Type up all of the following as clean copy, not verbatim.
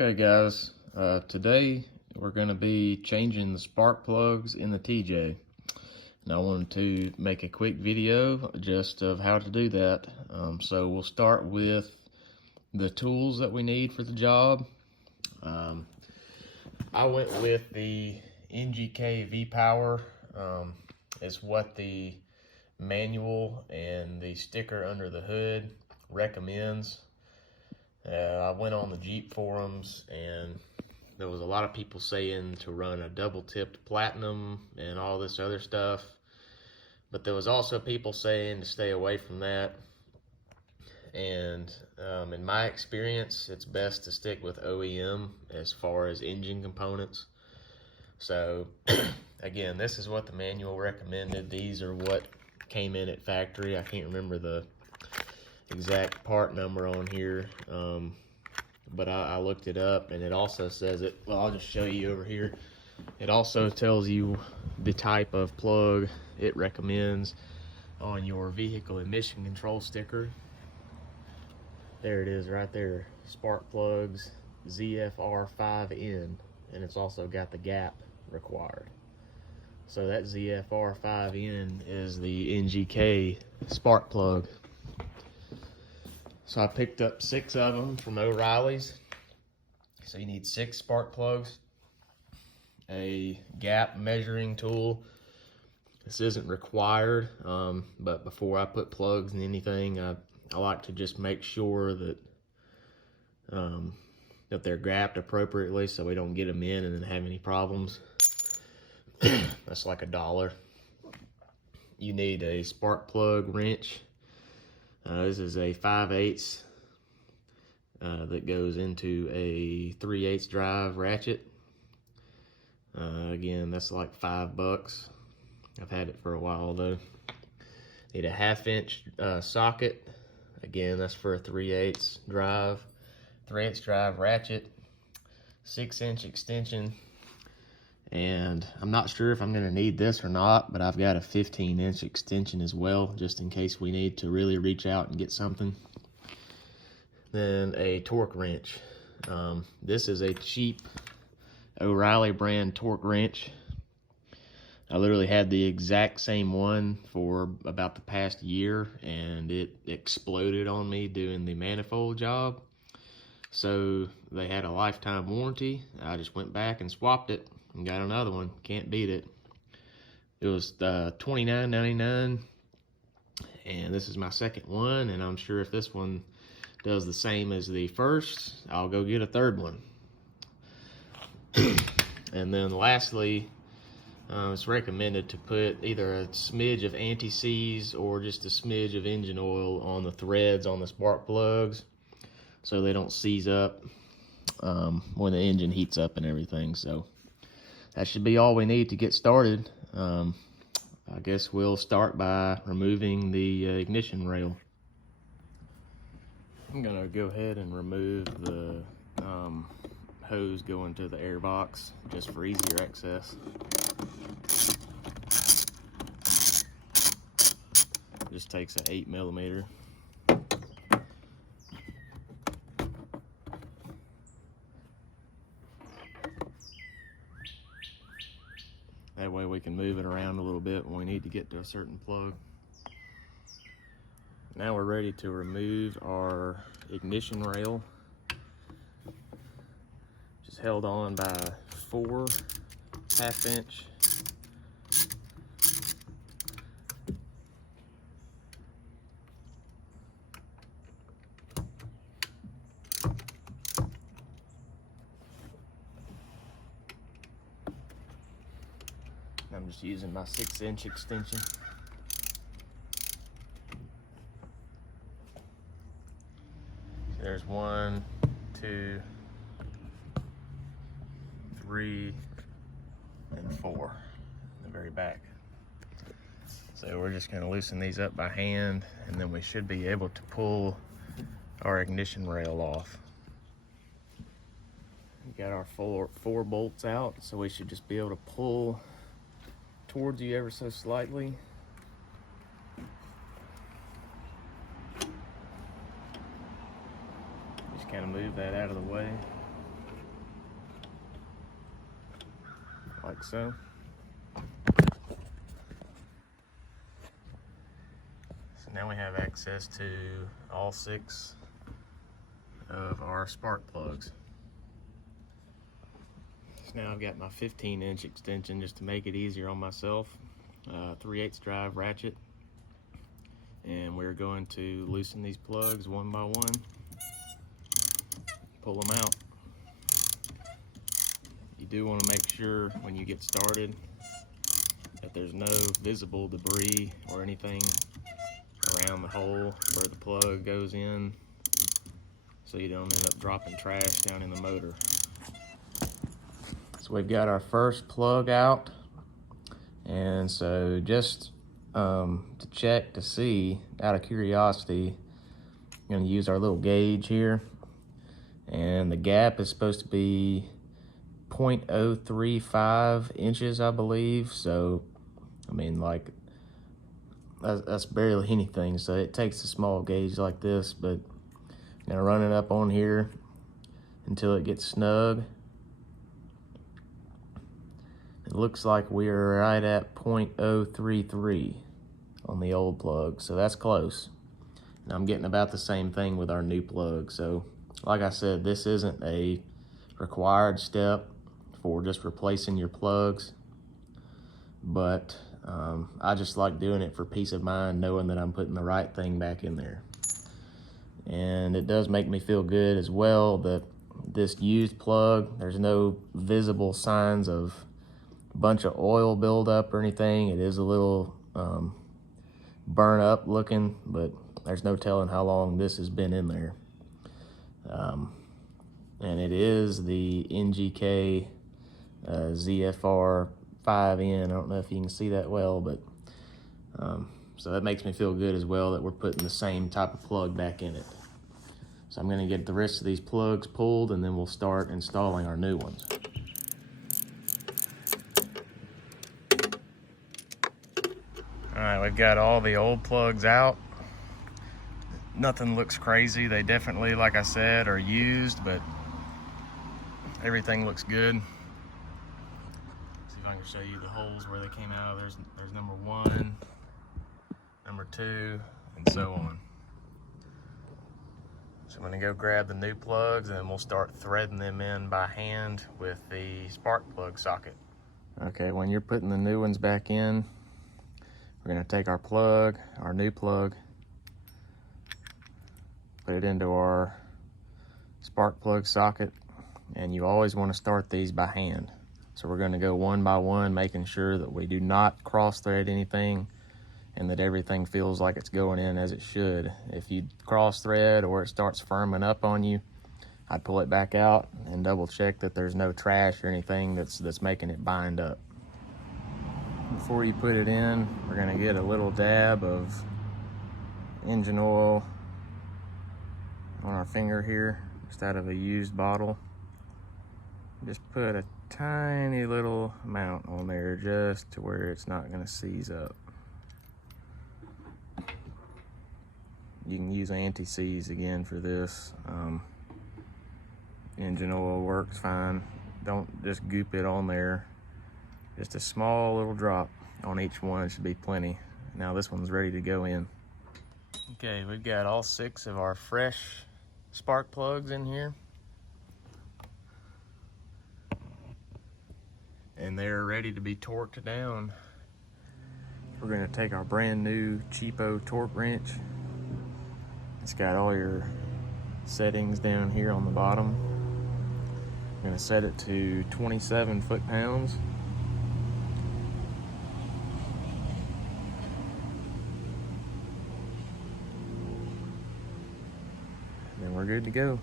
Okay guys, today we're going to be changing the spark plugs in the TJ, and I wanted to make a quick video just of how to do that. So we'll start with the tools that we need for the job. I went with the NGK V-Power. It's what the manual and the sticker under the hood recommends. I went on the Jeep forums and there was a lot of people saying to run a double tipped platinum and all this other stuff, but there was also people saying to stay away from that. And in my experience, it's best to stick with OEM as far as engine components. So again, this is what the manual recommended. These are what came in at factory. I can't remember the exact part number on here, but I looked it up and it also says it. Well, I'll just show you over here. It also tells you the type of plug it recommends on your vehicle emission control sticker. There it is right there, spark plugs ZFR5N, and it's also got the gap required. So that ZFR5N is the NGK spark plug. So I picked up 6 of them from O'Reilly's. So you need 6 spark plugs, a gap measuring tool. This isn't required, but before I put plugs in anything, I like to just make sure that that they're gapped appropriately so we don't get them in and then have any problems. That's like $1. You need a spark plug wrench. This is a 5/8 that goes into a 3/8 drive ratchet. Again, that's like $5. I've had it for a while though. Need a 1/2 inch socket. Again, that's for a 3/8 drive. 3/8 drive ratchet. 6-inch extension. And I'm not sure if I'm going to need this or not, but I've got a 15-inch extension as well, just in case we need to really reach out and get something. Then a torque wrench. This is a cheap O'Reilly brand torque wrench. I literally had the exact same one for about the past year, and it exploded on me doing the manifold job. So they had a lifetime warranty. I just went back and swapped it and got another one. Can't beat it. It was $29.99, and this is my second one, and I'm sure if this one does the same as the first, I'll go get a third one. And then lastly, it's recommended to put either a smidge of anti-seize or just a smidge of engine oil on the threads on the spark plugs so they don't seize up when the engine heats up and everything. So that should be all we need to get started. I guess we'll start by removing the ignition rail. I'm gonna go ahead and remove the hose going to the air box just for easier access. Just takes an 8mm. That way we can move it around a little bit when we need to get to a certain plug. Now we're ready to remove our ignition rail. Just held on by 4 1/2-inch . I'm just using my 6-inch extension. There's 1, 2, 3, and 4 in the very back. So we're just going to loosen these up by hand, and then we should be able to pull our ignition rail off. We got our four bolts out, so we should just be able to pull towards you ever so slightly. Just kind of move that out of the way. like so. So now we have access to all 6 of our spark plugs. So now I've got my 15-inch extension just to make it easier on myself. 3/8 drive ratchet. And we're going to loosen these plugs one by one. Pull them out. You do want to make sure when you get started that there's no visible debris or anything around the hole where the plug goes in, so you don't end up dropping trash down in the motor. So we've got our first plug out, and so just to check to see, out of curiosity, I'm going to use our little gauge here, and the gap is supposed to be 0.035 inches, I believe. So I mean, like, that's barely anything, so it takes a small gauge like this, but I'm gonna run it up on here until it gets snug. It looks like we're right at 0.033 on the old plug, so that's close. And I'm getting about the same thing with our new plug. So like I said, this isn't a required step for just replacing your plugs, but I just like doing it for peace of mind, knowing that I'm putting the right thing back in there. And it does make me feel good as well that this used plug, there's no visible signs of a bunch of oil buildup or anything. It is a little burn up looking, but there's no telling how long this has been in there. And it is the NGK ZFR 5N. I don't know if you can see that well, but so that makes me feel good as well that we're putting the same type of plug back in it. So I'm going to get the rest of these plugs pulled, and then we'll start installing our new ones. All right, we've got all the old plugs out. Nothing looks crazy. They definitely, like I said, are used, but everything looks good. See if I can show you the holes where they came out. There's number 1, number 2, and so on. So I'm gonna go grab the new plugs, and then we'll start threading them in by hand with the spark plug socket. Okay, when you're putting the new ones back in, we're gonna take our plug, our new plug, put it into our spark plug socket, and you always want to start these by hand. So we're going to go one by one, making sure that we do not cross thread anything and that everything feels like it's going in as it should. If you cross thread or it starts firming up on you, I'd pull it back out and double check that there's no trash or anything that's making it bind up. Before you put it in, we're going to get a little dab of engine oil on our finger here, just out of a used bottle. Just put a tiny little amount on there just to where it's not going to seize up. You can use anti-seize again for this. Engine oil works fine. Don't just goop it on there. Just a small little drop on each one should be plenty. Now this one's ready to go in. Okay, we've got all 6 of our fresh spark plugs in here. And they're ready to be torqued down. We're gonna take our brand new cheapo torque wrench. It's got all your settings down here on the bottom. I'm gonna set it to 27 foot-pounds. And then we're good to go.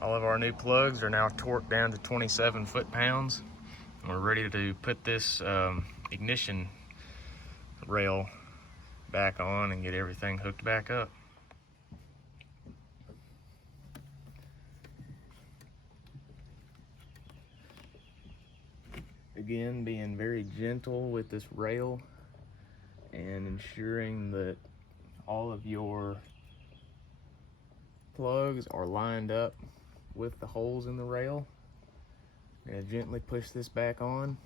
All of our new plugs are now torqued down to 27 foot-pounds. We're ready to put this ignition rail back on and get everything hooked back up. Again, being very gentle with this rail and ensuring that all of your plugs are lined up with the holes in the rail. I'm going to gently push this back on.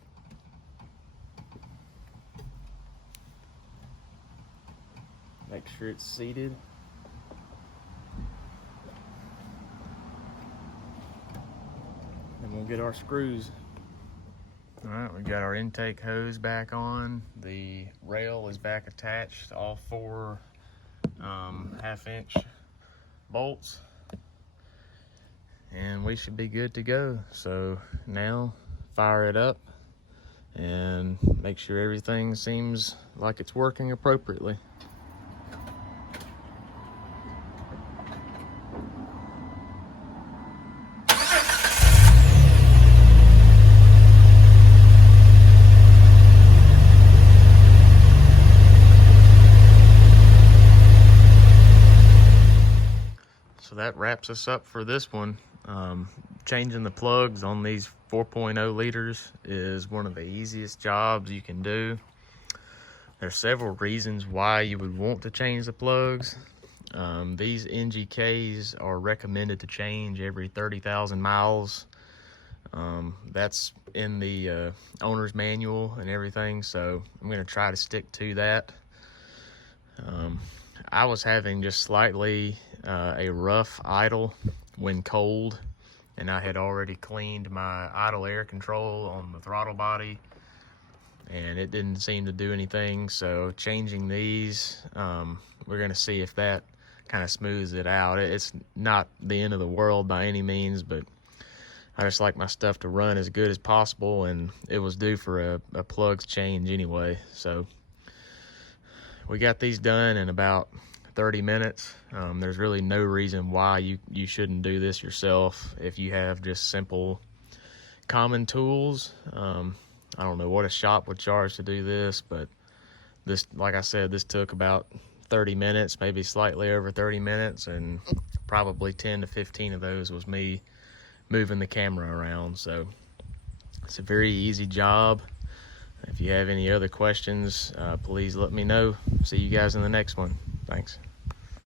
Make sure it's seated. And we'll get our screws. All right, we got our intake hose back on. The rail is back attached to all 4 half-inch bolts. And we should be good to go. So now fire it up and make sure everything seems like it's working appropriately. So that wraps us up for this one. Changing the plugs on these 4.0 liters is one of the easiest jobs you can do. There's several reasons why you would want to change the plugs. These NGKs are recommended to change every 30,000 miles. That's in the owner's manual and everything, so I'm going to try to stick to that. I was having just slightly a rough idle when cold, and I had already cleaned my idle air control on the throttle body, and it didn't seem to do anything. So changing these, we're going to see if that kind of smooths it out. It's not the end of the world by any means, but I just like my stuff to run as good as possible, and it was due for a plugs change anyway. So we got these done in about 30 minutes. There's really no reason why you shouldn't do this yourself if you have just simple common tools. I don't know what a shop would charge to do this, but this, like I said, this took about 30 minutes, maybe slightly over 30 minutes, and probably 10 to 15 of those was me moving the camera around. So it's a very easy job. If you have any other questions, please let me know. See you guys in the next one. Thanks.